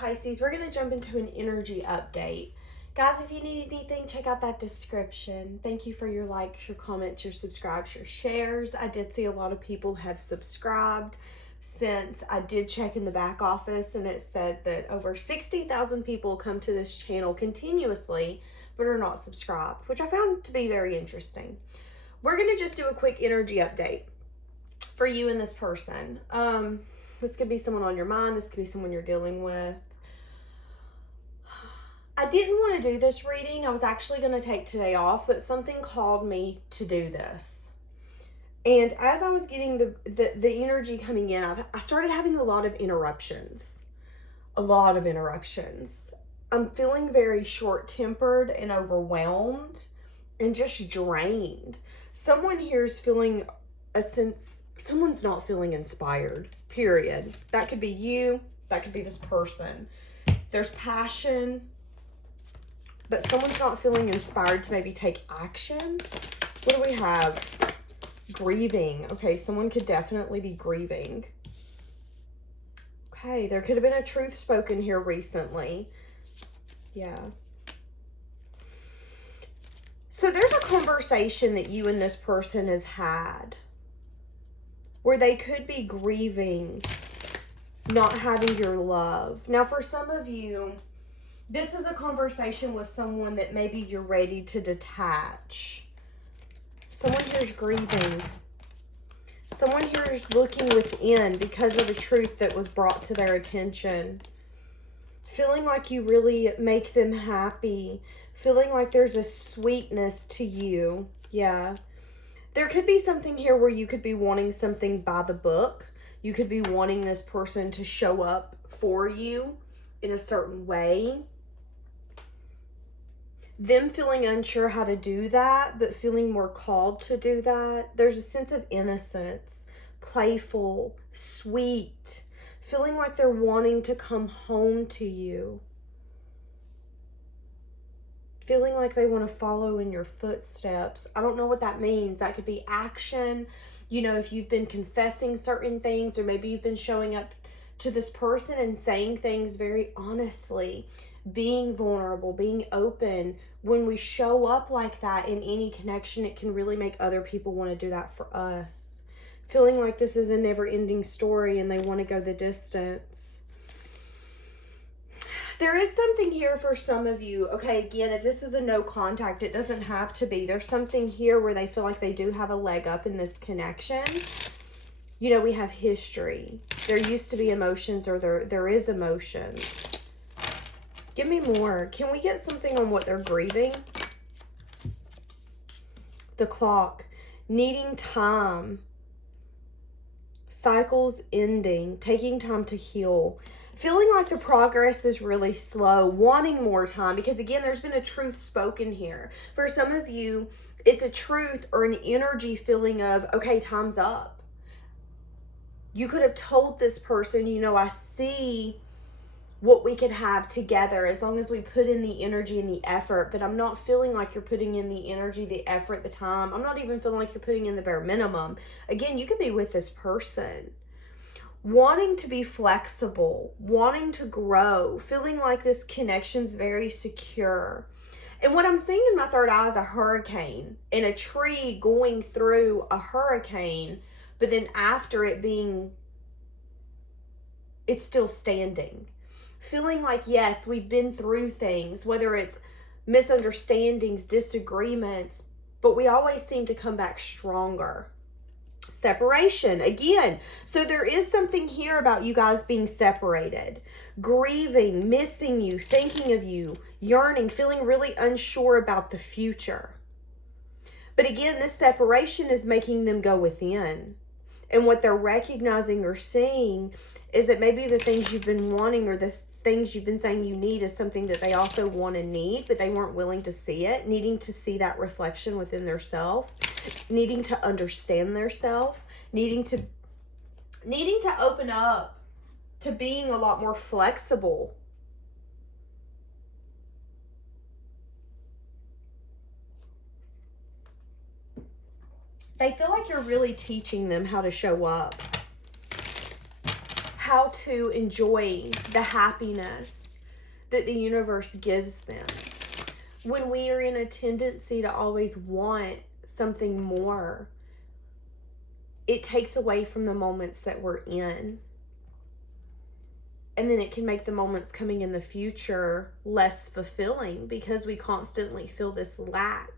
Pisces, we're going to jump into an energy update. Guys, if you need anything, check out that description. Thank you for your likes, your comments, your subscribes, your shares. I did see a lot of people have subscribed since I did check in the back office, and it said that over 60,000 people come to this channel continuously but are not subscribed, which I found to be very interesting. We're going to just do a quick energy update for you and this person. This could be someone on your mind. This could be someone you're dealing with. I didn't want to do this reading. I was actually going to take today off, but something called me to do this. And as I was getting the energy coming in, I started having a lot of interruptions. I'm feeling very short-tempered and overwhelmed and just drained. Someone here is feeling a sense, someone's not feeling inspired, period. That could be you. That could be this person. There's passion, but someone's not feeling inspired to maybe take action. What do we have? Grieving. Okay, someone could definitely be grieving. Okay, there could have been a truth spoken here recently. Yeah. So there's a conversation that you and this person has had where they could be grieving not having your love. Now, for some of you, this is a conversation with someone that maybe you're ready to detach. Someone here is grieving. Someone here is looking within because of a truth that was brought to their attention. Feeling like you really make them happy. Feeling like there's a sweetness to you. Yeah. There could be something here where you could be wanting something by the book. You could be wanting this person to show up for you in a certain way. Them feeling unsure how to do that, but feeling more called to do that. There's a sense of innocence, playful, sweet, feeling like they're wanting to come home to you. Feeling like they want to follow in your footsteps. I don't know what that means. That could be action. You know, if you've been confessing certain things, or maybe you've been showing up to this person and saying things very honestly, being vulnerable, being open. When we show up like that in any connection, it can really make other people want to do that for us. Feeling like this is a never-ending story and they want to go the distance. There is something here for some of you. Okay, again, if this is a no contact, it doesn't have to be. There's something here where they feel like they do have a leg up in this connection. You know, we have history. There used to be emotions, or there is emotions. Give me more. Can we get something on what they're grieving? The clock. Needing time. Cycles ending. Taking time to heal. Feeling like the progress is really slow. Wanting more time. Because again, there's been a truth spoken here. For some of you, it's a truth or an energy feeling of, okay, time's up. You could have told this person, you know, I see what we could have together as long as we put in the energy and the effort, but I'm not feeling like you're putting in the energy, the effort, the time. I'm not even feeling like you're putting in the bare minimum. Again, you could be with this person wanting to be flexible, wanting to grow, feeling like this connection's very secure. And what I'm seeing in my third eye is a hurricane and a tree going through a hurricane, but then after it being, it's still standing. Feeling like, yes, we've been through things, whether it's misunderstandings, disagreements, but we always seem to come back stronger. Separation, again. So there is something here about you guys being separated, grieving, missing you, thinking of you, yearning, feeling really unsure about the future. But again, this separation is making them go within. And what they're recognizing or seeing is that maybe the things you've been wanting, or the things you've been saying you need, is something that they also want and need, but they weren't willing to see it, needing to see that reflection within their self, needing to understand their self, needing to open up to being a lot more flexible. They feel like you're really teaching them how to show up, how to enjoy the happiness that the universe gives them. When we are in a tendency to always want something more, it takes away from the moments that we're in. And then it can make the moments coming in the future less fulfilling because we constantly feel this lack.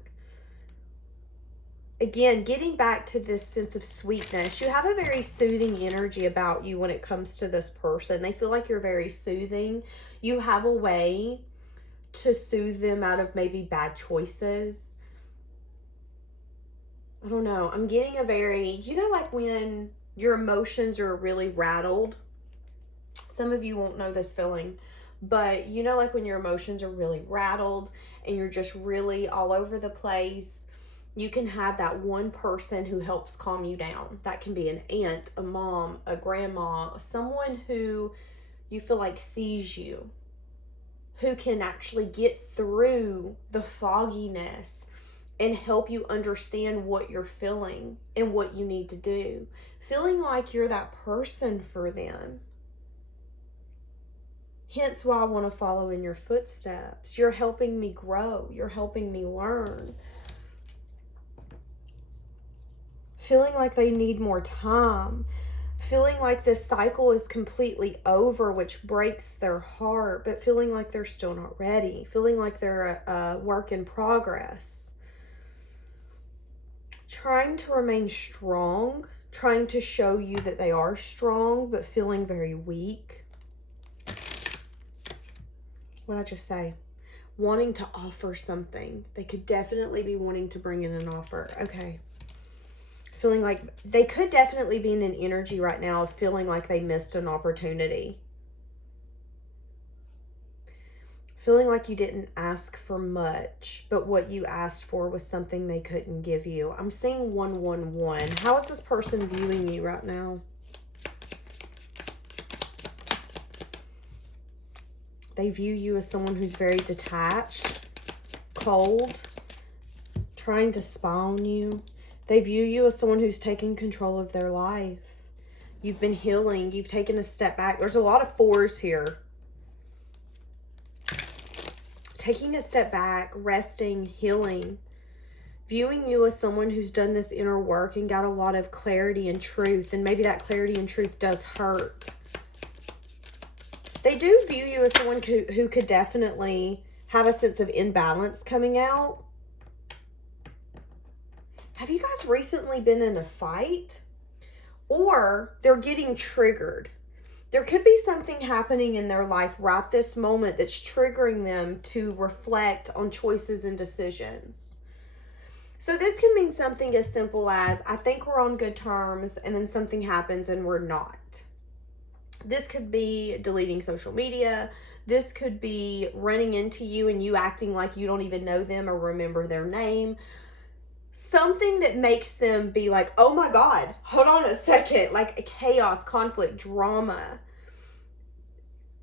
Again, getting back to this sense of sweetness, you have a very soothing energy about you when it comes to this person. They feel like you're very soothing. You have a way to soothe them out of maybe bad choices. I don't know. I'm getting a very, like when your emotions are really rattled. Some of you won't know this feeling, but like when your emotions are really rattled and you're just really all over the place. You can have that one person who helps calm you down. That can be an aunt, a mom, a grandma, someone who you feel like sees you, who can actually get through the fogginess and help you understand what you're feeling and what you need to do. Feeling like you're that person for them. Hence why I want to follow in your footsteps. You're helping me grow. You're helping me learn. Feeling like they need more time. Feeling like this cycle is completely over, which breaks their heart, but feeling like they're still not ready. Feeling like they're a work in progress. Trying to remain strong. Trying to show you that they are strong, but feeling very weak. What did I just say? Wanting to offer something. They could definitely be wanting to bring in an offer. Okay. Feeling like they could definitely be in an energy right now of feeling like they missed an opportunity. Feeling like you didn't ask for much, but what you asked for was something they couldn't give you. I'm seeing 111. How is this person viewing you right now? They view you as someone who's very detached, cold, trying to spy on you. They view you as someone who's taking control of their life. You've been healing. You've taken a step back. There's a lot of fours here. Taking a step back, resting, healing. Viewing you as someone who's done this inner work and got a lot of clarity and truth. And maybe that clarity and truth does hurt. They do view you as someone who could definitely have a sense of imbalance coming out. Have you guys recently been in a fight? Or they're getting triggered. There could be something happening in their life right this moment that's triggering them to reflect on choices and decisions. So this can mean something as simple as, I think we're on good terms, and then something happens and we're not. This could be deleting social media. This could be running into you and you acting like you don't even know them or remember their name. Something that makes them be like, oh my God, hold on a second, like chaos, conflict, drama.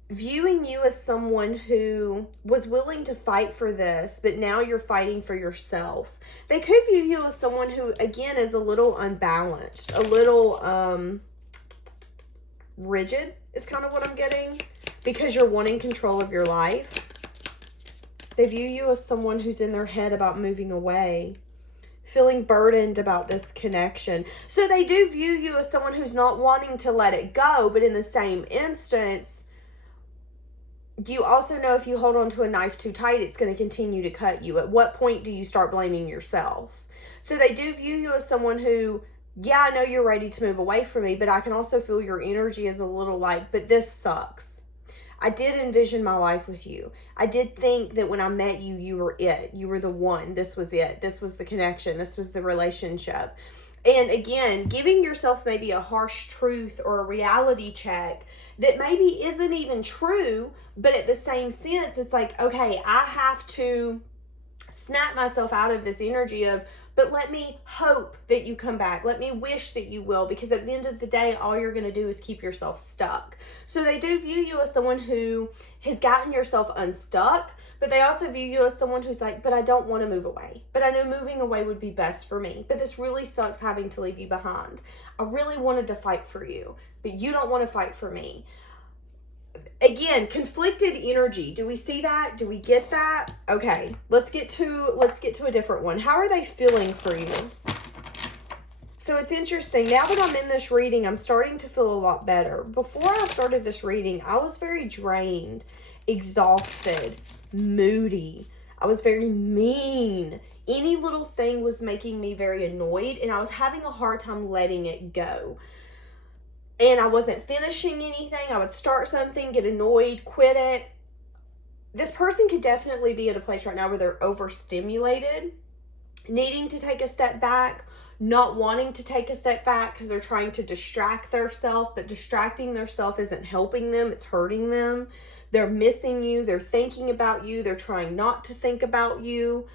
Viewing you as someone who was willing to fight for this, but now you're fighting for yourself. They could view you as someone who, again, is a little unbalanced, a little rigid is kind of what I'm getting, because you're wanting control of your life. They view you as someone who's in their head about moving away, feeling burdened about this connection. So they do view you as someone who's not wanting to let it go, but in the same instance, you also know if you hold on to a knife too tight, it's going to continue to cut you. At what point do you start blaming yourself? So they do view you as someone who, yeah, I know you're ready to move away from me, but I can also feel your energy is a little like, but this sucks. I did envision my life with you. I did think that when I met you, you were it. You were the one. This was it. This was the connection. This was the relationship. And again, giving yourself maybe a harsh truth or a reality check that maybe isn't even true, but at the same sense, it's like, okay, I have to snap myself out of this energy of, but let me hope that you come back. Let me wish that you will, because at the end of the day, all you're going to do is keep yourself stuck. So they do view you as someone who has gotten yourself unstuck, but they also view you as someone who's like, but I don't want to move away. But I know moving away would be best for me. But this really sucks having to leave you behind. I really wanted to fight for you, but you don't want to fight for me. Again, conflicted energy. Do we see that? Do we get that? Okay, let's get to a different one. How are they feeling for you? So it's interesting. Now that I'm in this reading, I'm starting to feel a lot better. Before I started this reading, I was very drained, exhausted, moody. I was very mean. Any little thing was making me very annoyed, and I was having a hard time letting it go. And I wasn't finishing anything. I would start something, get annoyed, quit it. This person could definitely be at a place right now where they're overstimulated, needing to take a step back, not wanting to take a step back because they're trying to distract themselves, but distracting themselves isn't helping them, it's hurting them. They're missing you, they're thinking about you, they're trying not to think about you,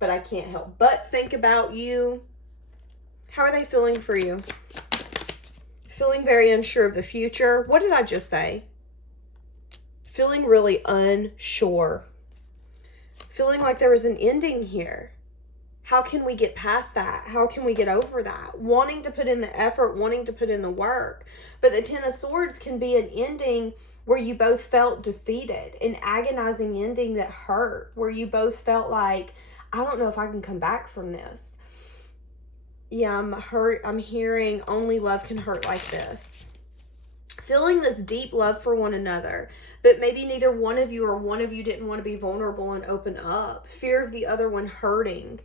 but I can't help but think about you. How are they feeling for you? Feeling very unsure of the future. What did I just say? Feeling really unsure. Feeling like there was an ending here. How can we get past that? How can we get over that? Wanting to put in the effort, wanting to put in the work. But the Ten of Swords can be an ending where you both felt defeated, an agonizing ending that hurt, where you both felt like, I don't know if I can come back from this. Yeah, I'm hurt. I'm hearing only love can hurt like this. Feeling this deep love for one another, but maybe neither one of you or one of you didn't want to be vulnerable and open up. Fear of the other one hurting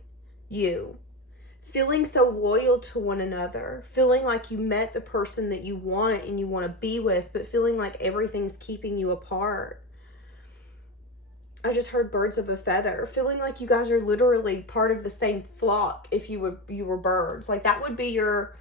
you. Feeling so loyal to one another. Feeling like you met the person that you want and you want to be with, but feeling like everything's keeping you apart. I just heard birds of a feather. Feeling like you guys are literally part of the same flock if you were birds. Like that would be your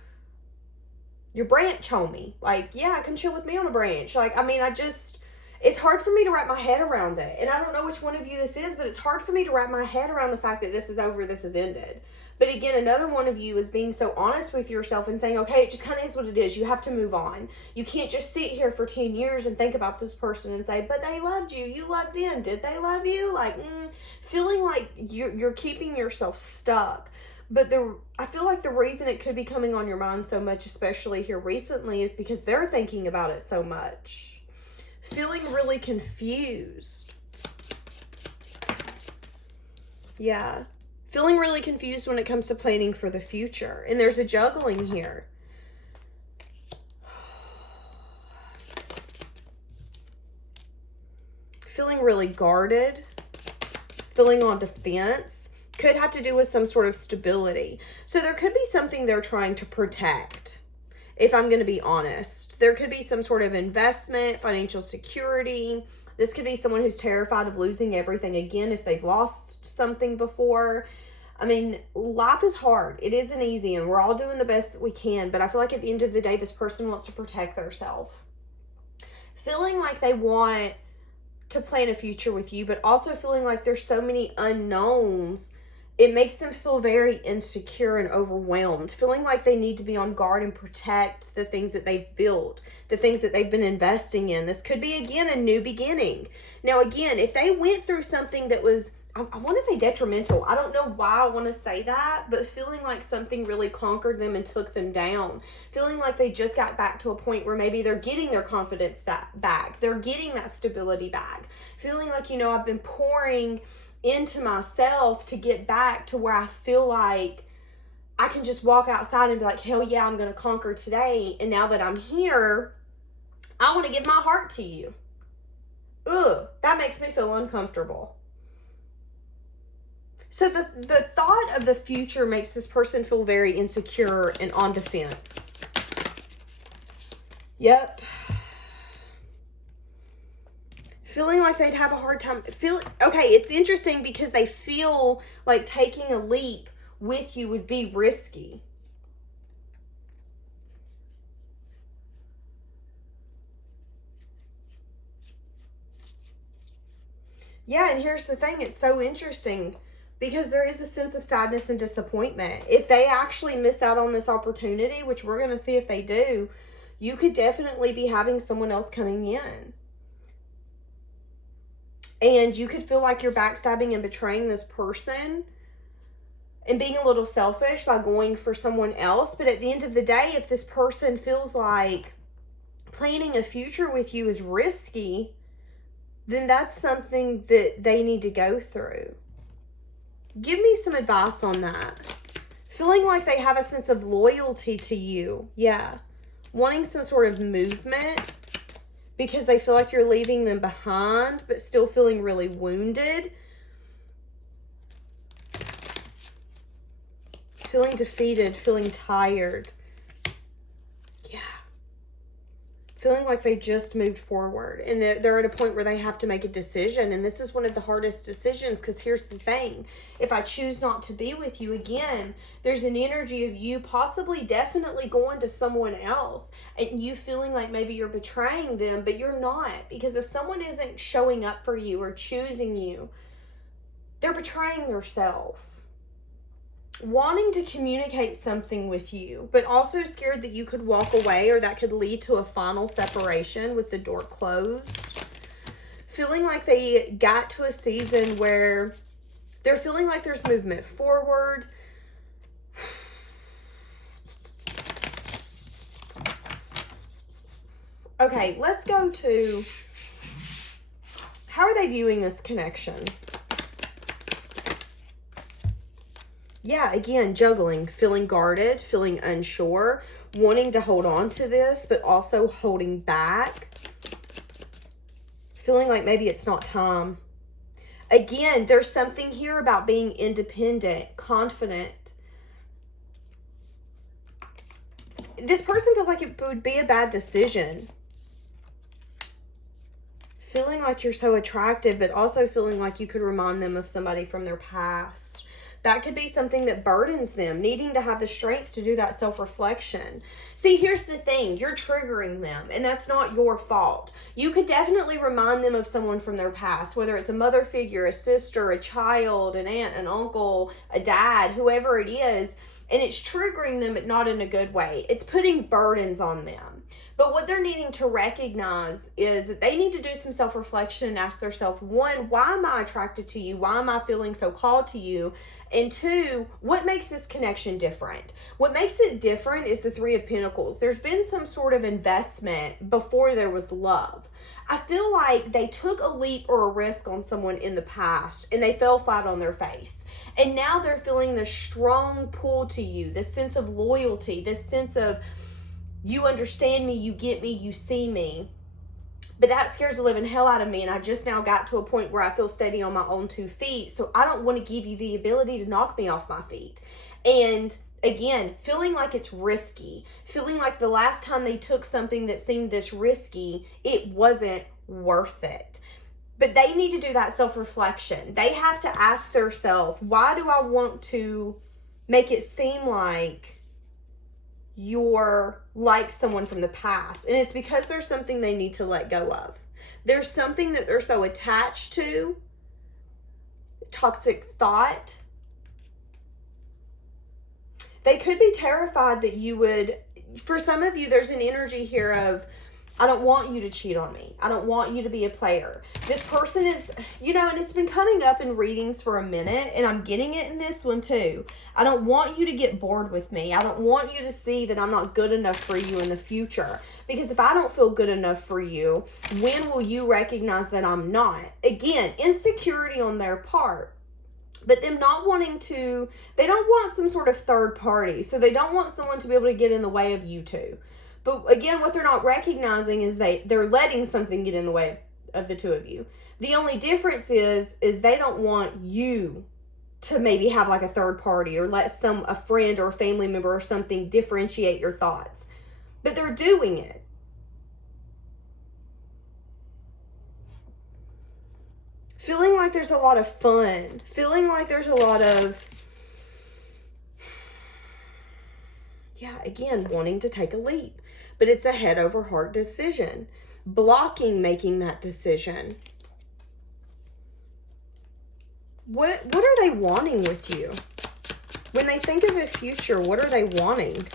branch homie. Like, yeah, come chill with me on a branch. Like, I mean, it's hard for me to wrap my head around it. And I don't know which one of you this is, but it's hard for me to wrap my head around the fact that this is over, this has ended. But again, another one of you is being so honest with yourself and saying, okay, it just kind of is what it is. You have to move on. You can't just sit here for 10 years and think about this person and say, but they loved you. You loved them. Did they love you? Like, feeling like you're keeping yourself stuck. But I feel like the reason it could be coming on your mind so much, especially here recently, is because they're thinking about it so much. Feeling really confused. Yeah. Feeling really confused when it comes to planning for the future. And there's a juggling here. Feeling really guarded. Feeling on defense. Could have to do with some sort of stability. So there could be something they're trying to protect. If I'm going to be honest, there could be some sort of investment, financial security. This could be someone who's terrified of losing everything again if they've lost something before. I mean, life is hard. It isn't easy, and we're all doing the best that we can. But I feel like at the end of the day, this person wants to protect themselves. Feeling like they want to plan a future with you, but also feeling like there's so many unknowns. It makes them feel very insecure and overwhelmed, feeling like they need to be on guard and protect the things that they've built, the things that they've been investing in. This could be, again, a new beginning. Now, again, if they went through something that was, I want to say detrimental. I don't know why I want to say that, but feeling like something really conquered them and took them down. Feeling like they just got back to a point where maybe they're getting their confidence back. They're getting that stability back. Feeling like, I've been pouring into myself to get back to where I feel like I can just walk outside and be like, hell yeah, I'm going to conquer today. And now that I'm here, I want to give my heart to you. Ugh, that makes me feel uncomfortable. So the thought of the future makes this person feel very insecure and on defense. Yep. Feeling like they'd have a hard time. Okay, it's interesting because they feel like taking a leap with you would be risky. Yeah, and here's the thing. It's so interesting. Because there is a sense of sadness and disappointment. If they actually miss out on this opportunity, which we're going to see if they do, you could definitely be having someone else coming in. And you could feel like you're backstabbing and betraying this person and being a little selfish by going for someone else. But at the end of the day, if this person feels like planning a future with you is risky, then that's something that they need to go through. Give me some advice on that. Feeling like they have a sense of loyalty to you. Yeah. Wanting some sort of movement because they feel like you're leaving them behind, but still feeling really wounded. Feeling defeated, feeling tired. Yeah. Feeling like they just moved forward and they're at a point where they have to make a decision. And this is one of the hardest decisions, because here's the thing. If I choose not to be with you again, there's an energy of you possibly definitely going to someone else and you feeling like maybe you're betraying them, but you're not. Because if someone isn't showing up for you or choosing you, they're betraying themselves. Wanting to communicate something with you, but also scared that you could walk away or that could lead to a final separation with the door closed. Feeling like they got to a season where they're feeling like there's movement forward. Okay, let's go to how are they viewing this connection? Yeah, again, juggling, feeling guarded, feeling unsure, wanting to hold on to this, but also holding back. Feeling like maybe it's not time. Again, there's something here about being independent, confident. This person feels like it would be a bad decision. Feeling like you're so attractive, but also feeling like you could remind them of somebody from their past. That could be something that burdens them, needing to have the strength to do that self-reflection. See, here's the thing. You're triggering them, and that's not your fault. You could definitely remind them of someone from their past, whether it's a mother figure, a sister, a child, an aunt, an uncle, a dad, whoever it is, and it's triggering them, but not in a good way. It's putting burdens on them. But what they're needing to recognize is that they need to do some self-reflection and ask themselves, one, why am I attracted to you? Why am I feeling so called to you? And two, what makes this connection different? What makes it different is the Three of Pentacles. There's been some sort of investment before there was love. I feel like they took a leap or a risk on someone in the past and they fell flat on their face. And now they're feeling this strong pull to you, this sense of loyalty, this sense of you understand me, you get me, you see me. But that scares the living hell out of me, and I just now got to a point where I feel steady on my own 2 feet, so I don't want to give you the ability to knock me off my feet. And again, feeling like it's risky, feeling like the last time they took something that seemed this risky, it wasn't worth it. But they need to do that self-reflection. They have to ask themselves, why do I want to make it seem like you're like someone from the past? And it's because there's something they need to let go of. There's something that they're so attached to. Toxic thought. They could be terrified that you would, for some of you, there's an energy here of, I don't want you to cheat on me. I don't want you to be a player. This person is, and it's been coming up in readings for a minute, and I'm getting it in this one too. I don't want you to get bored with me. I don't want you to see that I'm not good enough for you in the future. Because if I don't feel good enough for you, when will you recognize that I'm not? Again, insecurity on their part. But them not wanting to, they don't want some sort of third party. So they don't want someone to be able to get in the way of you two. But again, what they're not recognizing is they're letting something get in the way of the two of you. The only difference is they don't want you to maybe have like a third party or let a friend or a family member or something differentiate your thoughts. But they're doing it. Feeling like there's a lot of fun. Feeling like there's a lot of, again, wanting to take a leap. But it's a head over heart decision. Blocking making that decision. What are they wanting with you? When they think of a future, what are they wanting?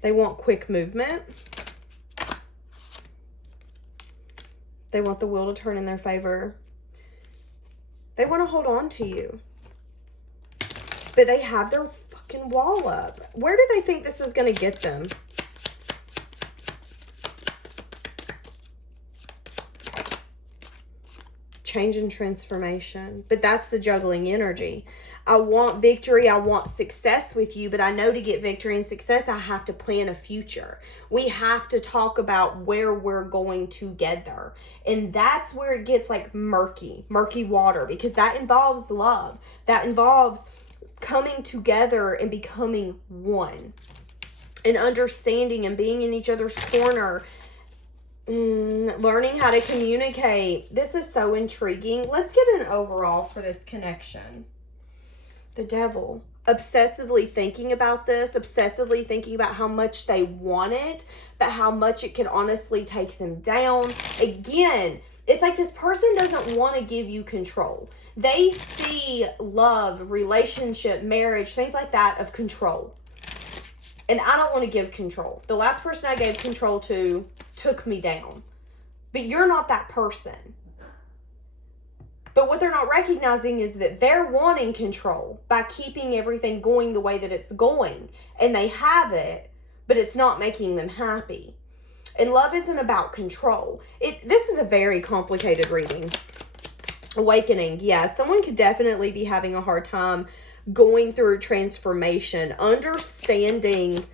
They want quick movement. They want the wheel to turn in their favor. They want to hold on to you. But they have their fucking wall up. Where do they think this is going to get them? Change and transformation. But that's the juggling energy. I want victory. I want success with you. But I know to get victory and success, I have to plan a future. We have to talk about where we're going together. And that's where it gets like murky water. Because that involves love. That involves coming together and becoming one. And understanding and being in each other's corner. Learning how to communicate. This is so intriguing. Let's get an overall for this connection. The Devil. Obsessively thinking about this. Obsessively thinking about how much they want it. But how much it can honestly take them down. Again, it's like this person doesn't want to give you control. They see love, relationship, marriage, things like that of control. And I don't want to give control. The last person I gave control to took me down. But you're not that person. But what they're not recognizing is that they're wanting control by keeping everything going the way that it's going. And they have it, but it's not making them happy. And love isn't about control. This is a very complicated reading. Awakening. Yeah, someone could definitely be having a hard time going through a transformation, understanding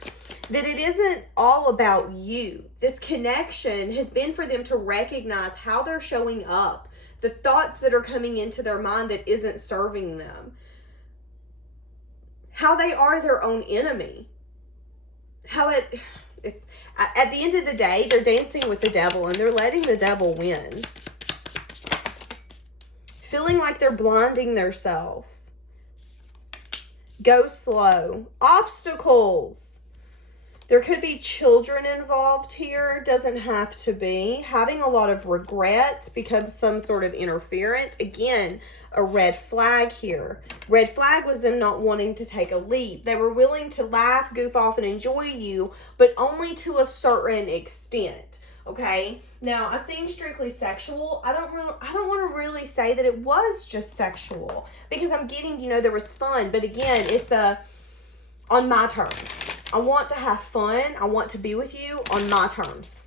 that it isn't all about you. This connection has been for them to recognize how they're showing up, the thoughts that are coming into their mind that isn't serving them, how they are their own enemy, how it's at the end of the day, they're dancing with the devil and they're letting the devil win, feeling like they're blinding themselves. Go slow. Obstacles. There could be children involved here. Doesn't have to be. Having a lot of regret becomes some sort of interference. Again, a red flag here. Red flag was them not wanting to take a leap. They were willing to laugh, goof off, and enjoy you, but only to a certain extent. Okay, now I seen strictly sexual. I don't want to really say that it was just sexual because I'm getting, there was fun, but again, it's on my terms. I want to have fun. I want to be with you on my terms,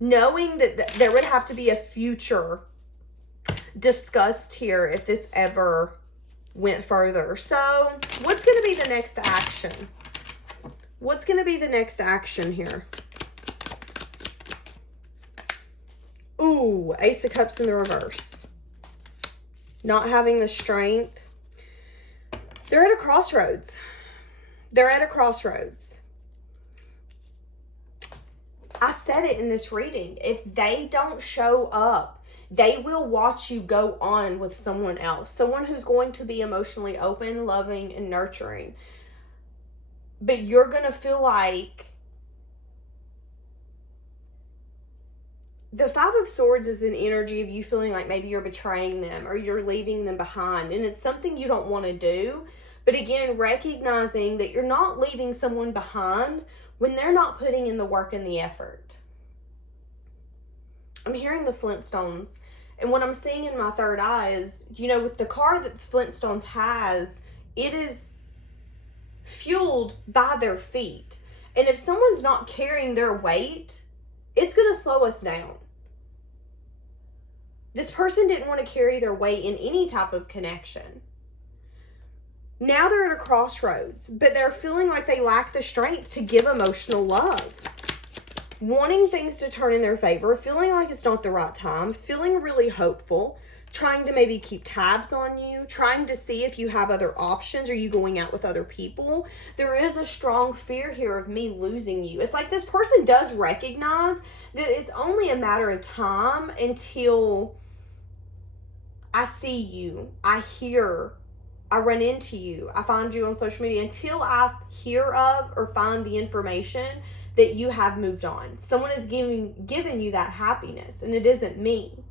knowing that there would have to be a future discussed here if this ever went further. So, what's going to be the next action? What's going to be the next action here? Ooh, Ace of Cups in the reverse. Not having the strength. They're at a crossroads. They're at a crossroads. I said it in this reading. If they don't show up, they will watch you go on with someone else. Someone who's going to be emotionally open, loving, and nurturing. But you're going to feel like the Five of Swords is an energy of you feeling like maybe you're betraying them or you're leaving them behind. And it's something you don't want to do. But again, recognizing that you're not leaving someone behind when they're not putting in the work and the effort. I'm hearing the Flintstones. And what I'm seeing in my third eye is, with the car that the Flintstones has, it is fueled by their feet. And if someone's not carrying their weight, it's going to slow us down. This person didn't want to carry their weight in any type of connection. Now they're at a crossroads, but they're feeling like they lack the strength to give emotional love. Wanting things to turn in their favor, feeling like it's not the right time, feeling really hopeful, trying to maybe keep tabs on you, trying to see if you have other options. Are you going out with other people? There is a strong fear here of me losing you. It's like this person does recognize that it's only a matter of time until I see you, I hear, I run into you, I find you on social media. Until I hear of or find the information that you have moved on. Someone is giving you that happiness, and it isn't me.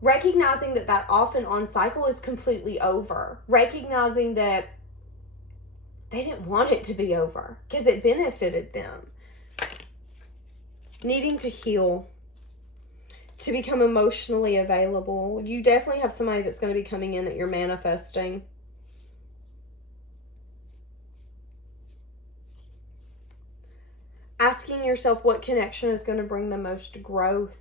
Recognizing that that off and on cycle is completely over. Recognizing that they didn't want it to be over because it benefited them. Needing to heal, to become emotionally available. You definitely have somebody that's going to be coming in that you're manifesting. Asking yourself what connection is going to bring the most growth.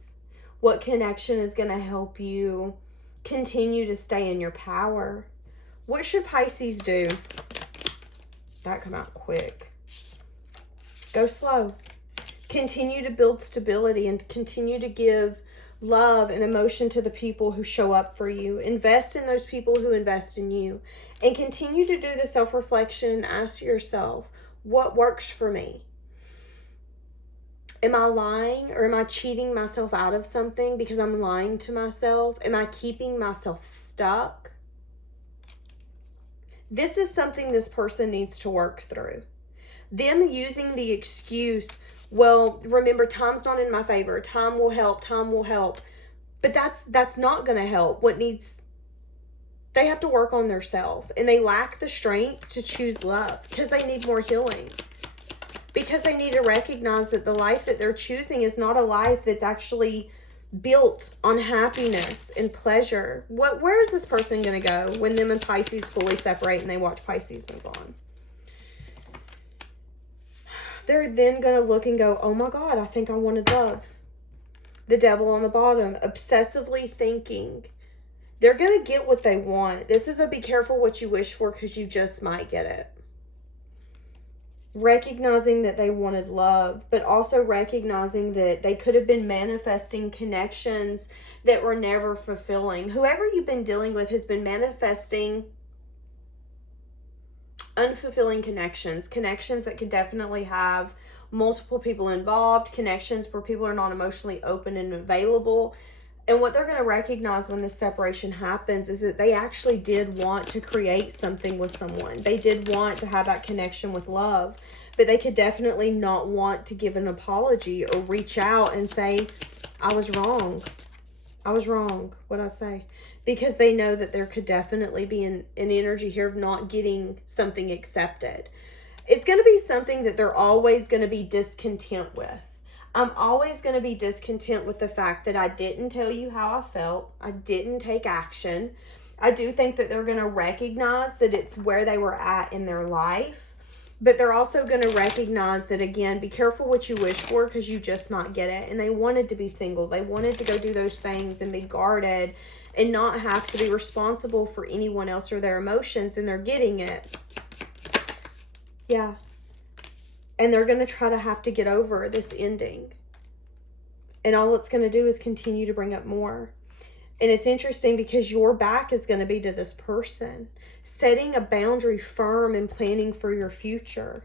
What connection is going to help you continue to stay in your power? What should Pisces do? That come out quick. Go slow. Continue to build stability and continue to give love and emotion to the people who show up for you. Invest in those people who invest in you. And continue to do the self-reflection and ask yourself, what works for me? Am I lying or am I cheating myself out of something because I'm lying to myself? Am I keeping myself stuck? This is something this person needs to work through. Them using the excuse, well, remember, time's not in my favor. Time will help. Time will help. But that's not going to help. They have to work on themselves, and they lack the strength to choose love because they need more healing. Because they need to recognize that the life that they're choosing is not a life that's actually built on happiness and pleasure. Where is this person going to go when them and Pisces fully separate and they watch Pisces move on? They're then going to look and go, oh my God, I think I wanted love. The devil on the bottom, obsessively thinking. They're going to get what they want. This is a be careful what you wish for because you just might get it. Recognizing that they wanted love, but also recognizing that they could have been manifesting connections that were never fulfilling. Whoever you've been dealing with has been manifesting unfulfilling connections that could definitely have multiple people involved, connections where people are not emotionally open and available. And what they're going to recognize when this separation happens is that they actually did want to create something with someone. They did want to have that connection with love, but they could definitely not want to give an apology or reach out and say, I was wrong. I was wrong. What'd I say? Because they know that there could definitely be an energy here of not getting something accepted. It's going to be something that they're always going to be discontent with. I'm always going to be discontent with the fact that I didn't tell you how I felt. I didn't take action. I do think that they're going to recognize that it's where they were at in their life. But they're also going to recognize that, again, be careful what you wish for because you just might get it. And they wanted to be single. They wanted to go do those things and be guarded and not have to be responsible for anyone else or their emotions. And they're getting it. Yeah. And they're going to try to have to get over this ending. And all it's going to do is continue to bring up more. And it's interesting because your back is going to be to this person. Setting a boundary firm and planning for your future.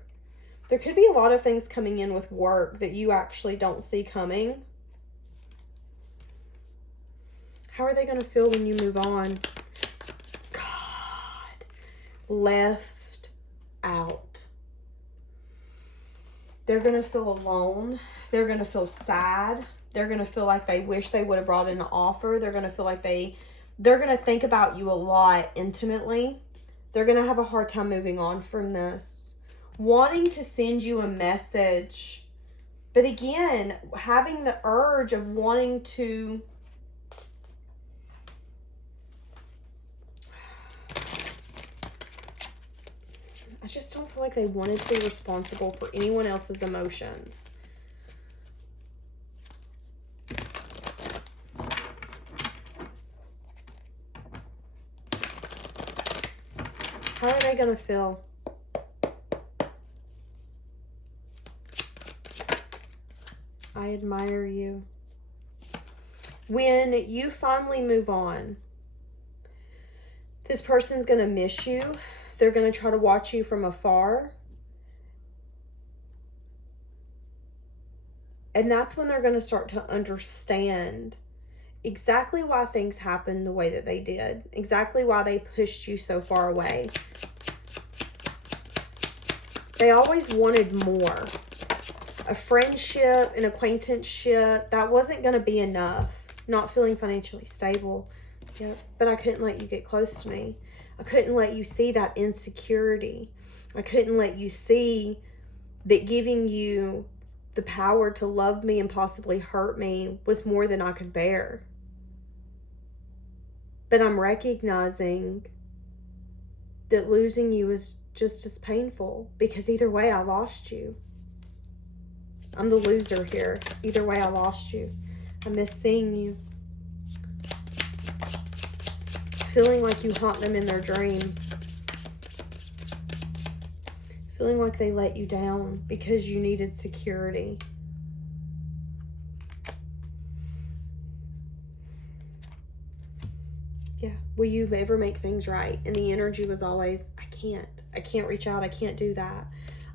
There could be a lot of things coming in with work that you actually don't see coming. How are they going to feel when you move on? God. Left out. They're going to feel alone. They're going to feel sad. They're going to feel like they wish they would have brought in an offer. They're going to feel like they're going to think about you a lot intimately. They're going to have a hard time moving on from this. Wanting to send you a message. But again, having the urge of wanting to... I just don't feel like they wanted to be responsible for anyone else's emotions. How are they going to feel? I admire you. When you finally move on, this person's going to miss you. They're going to try to watch you from afar. And that's when they're going to start to understand exactly why things happened the way that they did. Exactly why they pushed you so far away. They always wanted more. A friendship, an acquaintanceship, that wasn't going to be enough. Not feeling financially stable. Yep. But I couldn't let you get close to me. I couldn't let you see that insecurity. I couldn't let you see that giving you the power to love me and possibly hurt me was more than I could bear. But I'm recognizing that losing you is just as painful, because either way I lost you. I'm the loser here. Either way I lost you. I miss seeing you. Feeling like you haunt them in their dreams. Feeling like they let you down because you needed security. Yeah. Will you ever make things right? And the energy was always, I can't reach out. I can't do that.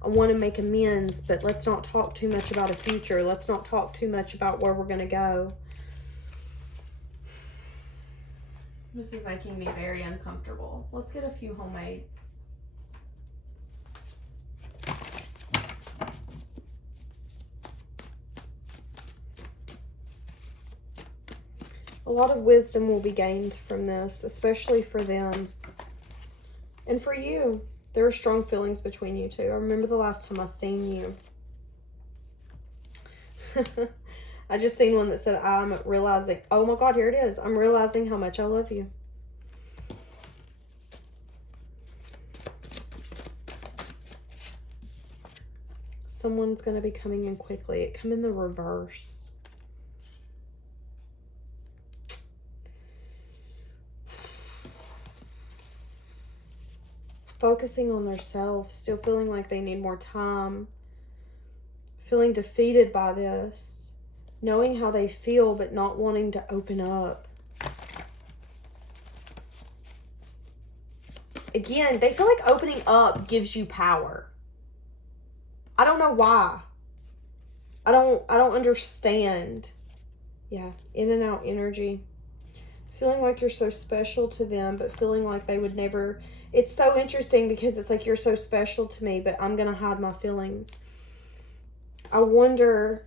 I want to make amends, but let's not talk too much about a future. Let's not talk too much about where we're going to go. This is making me very uncomfortable. Let's get a few homemades. A lot of wisdom will be gained from this, especially for them. And for you, there are strong feelings between you two. I remember the last time I seen you. I just seen one that said, I'm realizing, oh my God, here it is. I'm realizing how much I love you. Someone's going to be coming in quickly. It come in the reverse. Focusing on themselves, still feeling like they need more time, feeling defeated by this, knowing how they feel but not wanting to open up. Again, they feel like opening up gives you power. I don't know why. I don't understand. Yeah, in and out energy. Feeling like you're so special to them, but feeling like they would never. It's so interesting because it's like, you're so special to me, but I'm going to hide my feelings. I wonder,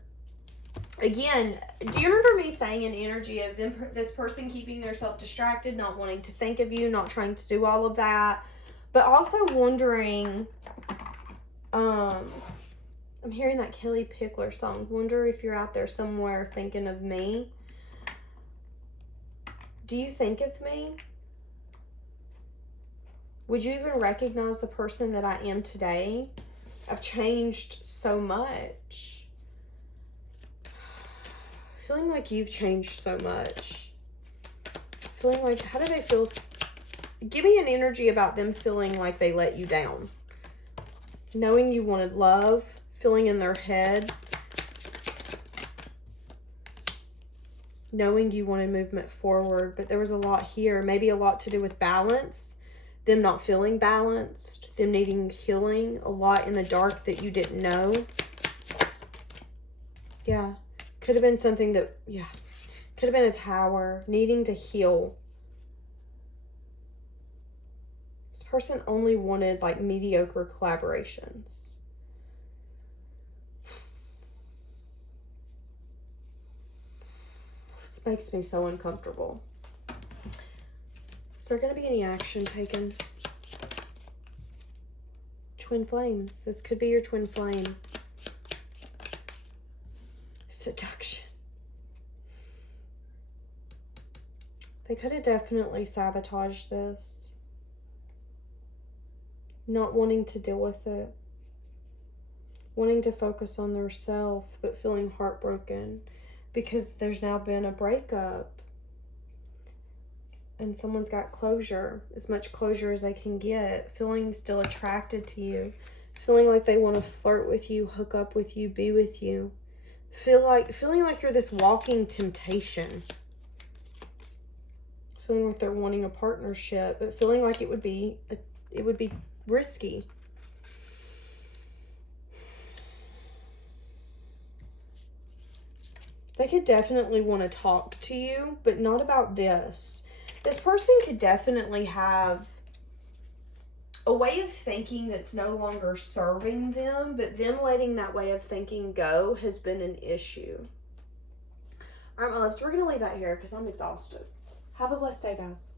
again, do you remember me saying an energy of them, this person keeping themselves distracted, not wanting to think of you, not trying to do all of that, but also wondering, I'm hearing that Kelly Pickler song. Wonder if you're out there somewhere thinking of me. Do you think of me? Would you even recognize the person that I am today? I've changed so much. Feeling like you've changed so much. Feeling like, how do they feel? Give me an energy about them feeling like they let you down. Knowing you wanted love, feeling in their head. Knowing you wanted movement forward, but there was a lot here. Maybe a lot to do with balance. Them not feeling balanced. Them needing healing. A lot in the dark that you didn't know. Yeah. Could have been something that, yeah. Could have been a tower. Needing to heal. This person only wanted like mediocre collaborations. This makes me so uncomfortable. Is there going to be any action taken? Twin flames. This could be your twin flame. Seduction. They could have definitely sabotaged this. Not wanting to deal with it. Wanting to focus on their self, but feeling heartbroken because there's now been a breakup. And someone's got closure, as much closure as they can get, feeling still attracted to you, feeling like they want to flirt with you, hook up with you, be with you, feeling like you're this walking temptation, feeling like they're wanting a partnership, but feeling like it would be risky. They could definitely want to talk to you, but not about this. This person could definitely have a way of thinking that's no longer serving them, but them letting that way of thinking go has been an issue. All right, my loves, we're going to leave that here because I'm exhausted. Have a blessed day, guys.